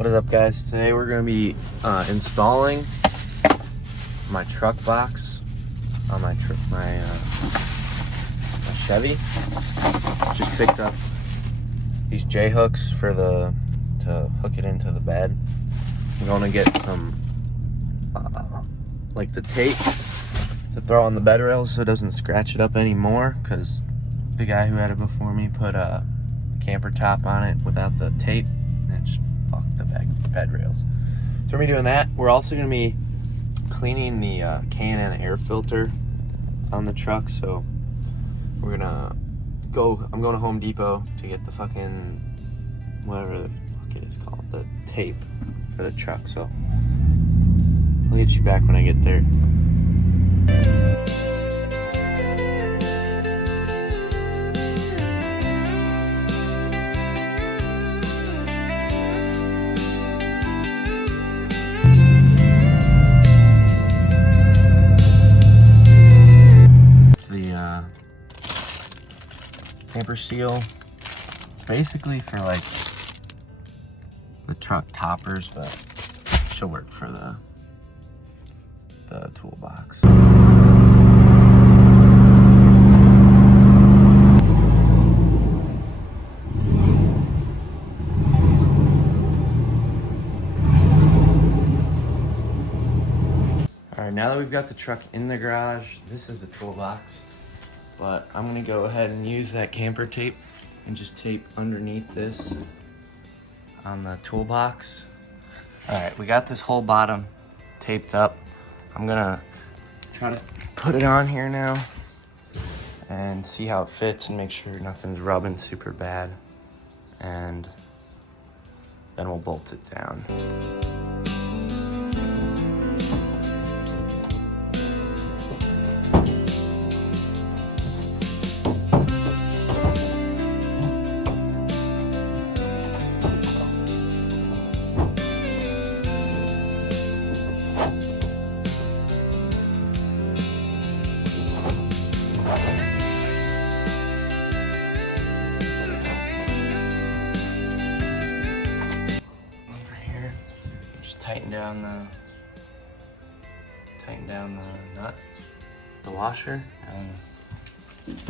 What is up, guys? Today we're going to be installing my truck box on my Chevy. Just picked up these J-hooks to hook it into the bed. I'm going to get some like the tape to throw on the bed rails so it doesn't scratch it up anymore, because the guy who had it before me put a camper top on it without the tape and it just fucked the bed rails. So we're doing that. We're also going to be cleaning the K&N air filter on the truck. So we're gonna I'm going to Home Depot to get the fucking whatever the fuck it is called, the tape for the truck. So I'll get you back when I get there. The camper seal, it's basically for like the truck toppers, but she'll work for the toolbox. All right, now that we've got the truck in the garage, this is the toolbox, but I'm gonna go ahead and use that camper tape and just tape underneath this on the toolbox. All right, we got this whole bottom taped up. I'm gonna try to put it on here now and see how it fits and make sure nothing's rubbing super bad, and then we'll bolt it down. Tighten down the nut, the washer, and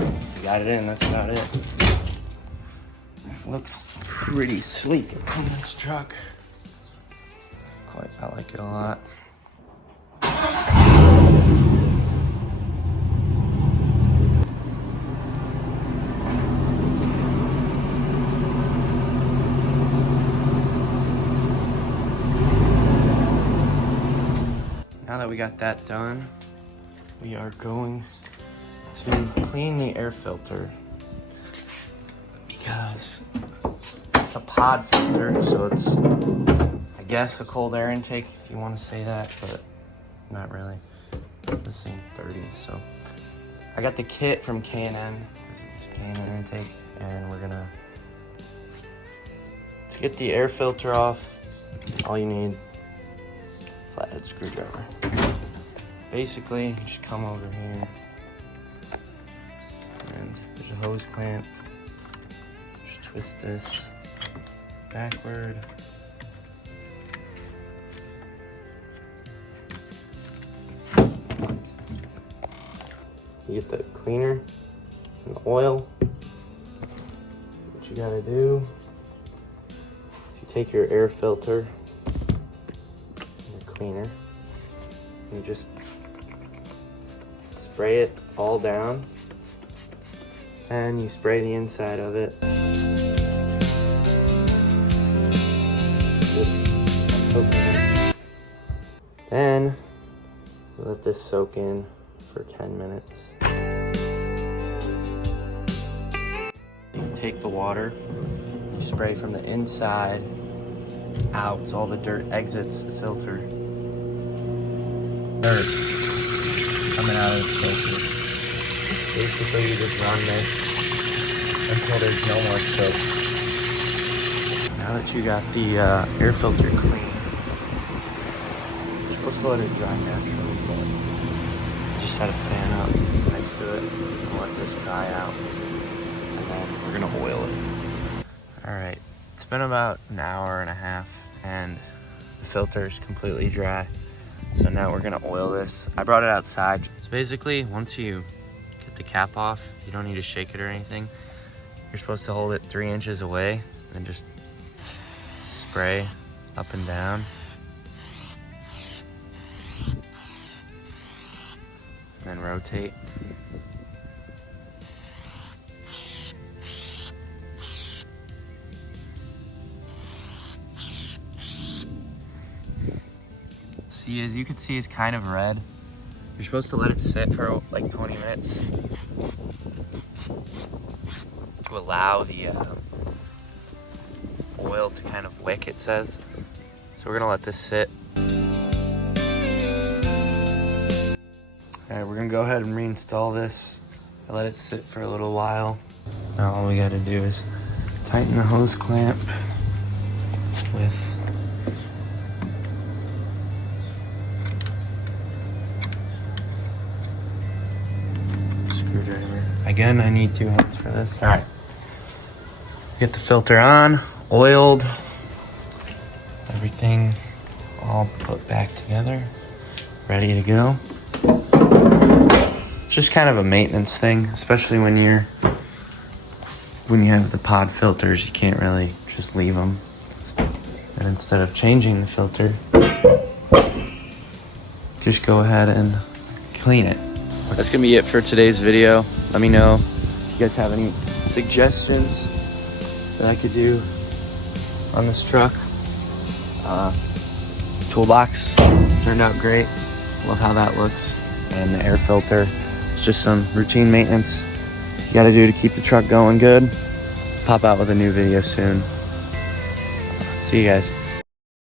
we got it in. That's about it. Looks pretty sleek on this truck. I like it a lot. Now that we got that done, we are going to clean the air filter, because it's a pod filter, so it's, I guess, a cold air intake, if you want to say that, but not really. This thing's dirty, so I got the kit from K&N. It's a K&N intake, and we're gonna, to get the air filter off, all you need, flathead screwdriver. Basically, you just come over here and there's a hose clamp. Just twist this backward. You get the cleaner and the oil. What you gotta do is you take your air filter, cleaner, you just spray it all down, and you spray the inside of it. Then let this soak in for 10 minutes. You take the water, you spray from the inside out so all the dirt exits the filter. Dirt coming out of the filter. Basically, you just run this until there's no more soap. Now that you got the air filter clean, you're supposed to let it dry naturally, but just set a fan up next to it and let this dry out, and then we're gonna oil it. All right, it's been about an hour and a half and the filter is completely dry. So now we're gonna oil this. I brought it outside. So basically, once you get the cap off, you don't need to shake it or anything. You're supposed to hold it 3 inches away and just spray up and down. And then rotate. See, as you can see, it's kind of red. You're supposed to let it sit for like 20 minutes to allow the oil to kind of wick, it says. So we're gonna let this sit. All right, we're gonna go ahead and reinstall this. I let it sit for a little while. Now all we gotta do is tighten the hose clamp with screwdriver. Again, I need 2 hands for this. All right, get the filter on, oiled, everything all put back together, ready to go. It's just kind of a maintenance thing, especially when you have the pod filters, you can't really just leave them. And instead of changing the filter, just go ahead and clean it. That's gonna be it for today's video. Let me know if you guys have any suggestions that I could do on this truck. Toolbox turned out great. Love how that looks. And the air filter, it's just some routine maintenance you gotta do to keep the truck going good. Pop out with a new video soon. See you guys.